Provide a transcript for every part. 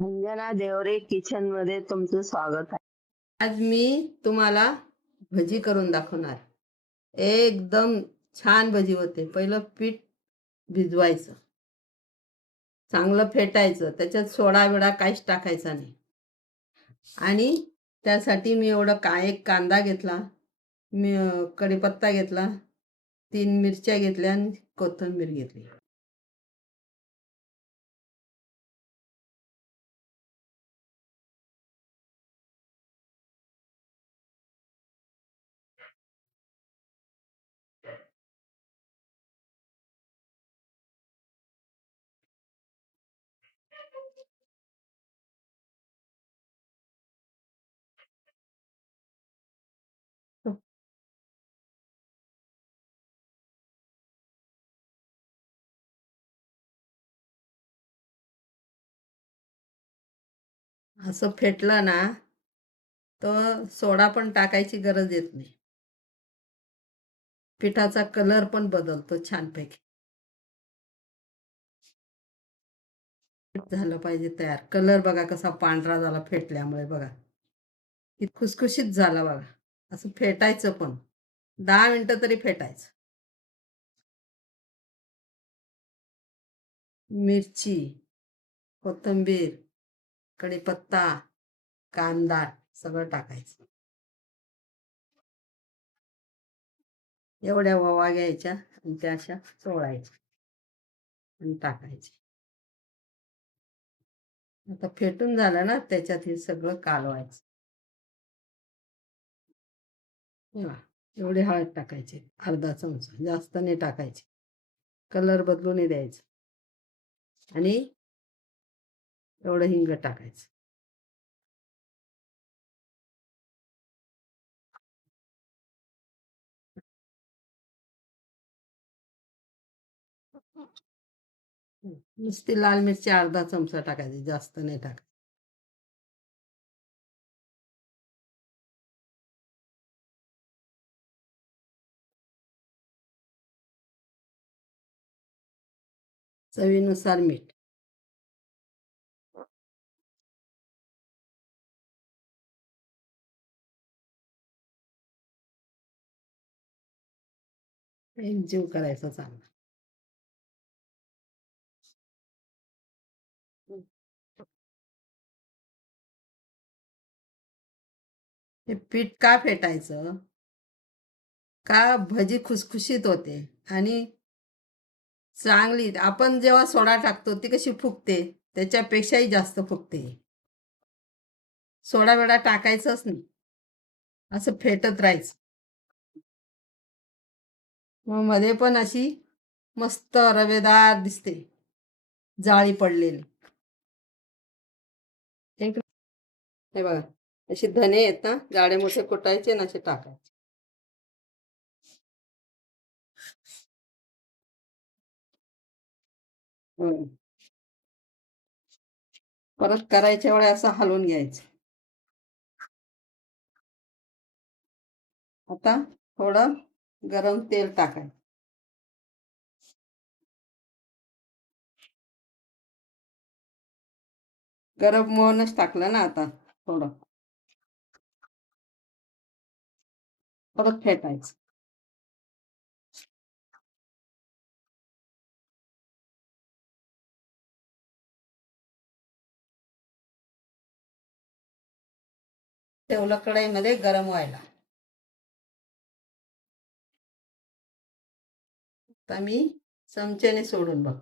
Anjana Deore kitchen मध्ये तुमचं स्वागत आहे. आज मी तुम्हाला भजी करून दाखवणार. एकदम छान भजी होते. पहिलं पीठ भिजवायचं, चांगलं फेटायचं, त्याच्यात सोडा बिडा काहीच टाकायचा नाही. आणि त्यासाठी मी एक कांदा घेतला, मी कढीपत्ता घेतला, 3 मिरच्या घेतल्या आणि कोथिंबीर घेतली. असं फेटलं ना, तर सोडा पण टाकायची गरज येत नाही. पिठाचा कलर पण बदलतो छानपैकी. झालं पाहिजे तयार. कलर बघा कसा पांढरा झाला फेटल्यामुळे बघा. की खुसखुशीत झाला बघा. असं फेटायचं पण 10 मिनिटं तरी फेटायचं. मिरची, कोथिंबीर, कढीपत्ता, कांदा सगळं टाकायचं. एवढ्या ओवा घ्यायच्या आणि त्या अशा चोळायच्या आणि टाकायच्या. आता फेटून झालं ना, त्याच्यात हे सगळं कालवायचं. एवढी हळद टाकायची, अर्धा चमचा, जास्त नाही टाकायची. कलर बदलू नाही द्यायचा. आणि एवढं हिंग टाकायचं. नुसती लाल मिरची अर्धा चमचा टाकायची, जास्त नाही टाकायची. चवीनुसार मीठ. एक जीव करायचा चांगला. हे पीठ का फेटायचं? का भजी खुसखुशीत होते आणि चांगली. आपण जेव्हा सोडा टाकतो ती कशी फुगते, त्याच्यापेक्षाही जास्त फुगते. सोडा बिडा टाकायचंच नाही, असं फेटत राहायचं. मग मध्ये पण अशी मस्त रवेदार दिसते, जाळी पडलेली. हे बघा, असे धने आहेत ना, जाडे मोठे कुटायचे ना, असे टाकायचे. परत करायच्या वेळेस असं हलवून घ्यायचं. आता थोडं गरम तेल टाकायचं. गरम मोहनच टाकलं ना, आता थोडं परत फेटायचं. ठेवलं कढईमध्ये गरम व्हायला. आता मी चमच्याने सोडून बघ.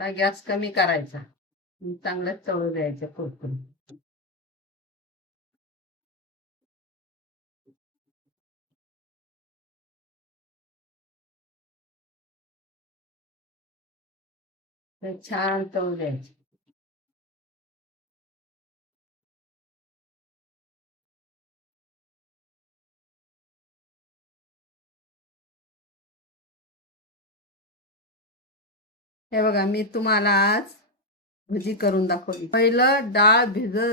गॅस कमी करायचा, चांगलं तळू द्यायचं कुरकुरीत. छान तळू द्यायचे. हे बघा, मी तुम्हाला आज भजी करून दाखवली. पहिलं डाळ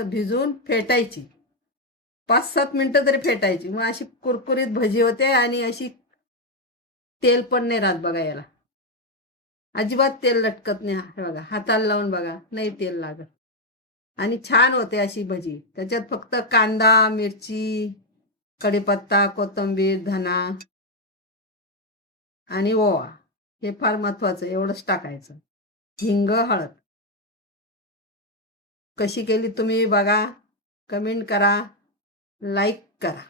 भिजून फेटायची, 5-7 मिनिटं तरी फेटायची, मग अशी कुरकुरीत भजी होते आणि अशी तेल पण नाही राहत बघा याला. अजिबात तेल लटकत नाही. हे बघा, हाताला लावून बघा, नाही तेल लागत आणि छान होते अशी भजी. त्याच्यात फक्त कांदा, मिरची, कढीपत्ता, कोथिंबीर, धना आणि ओवा, हे फार महत्वाचं, एवढंच टाकायचं. हिंग, हळद. कशी केली तुम्ही बघा, कमेंट करा, लाईक करा.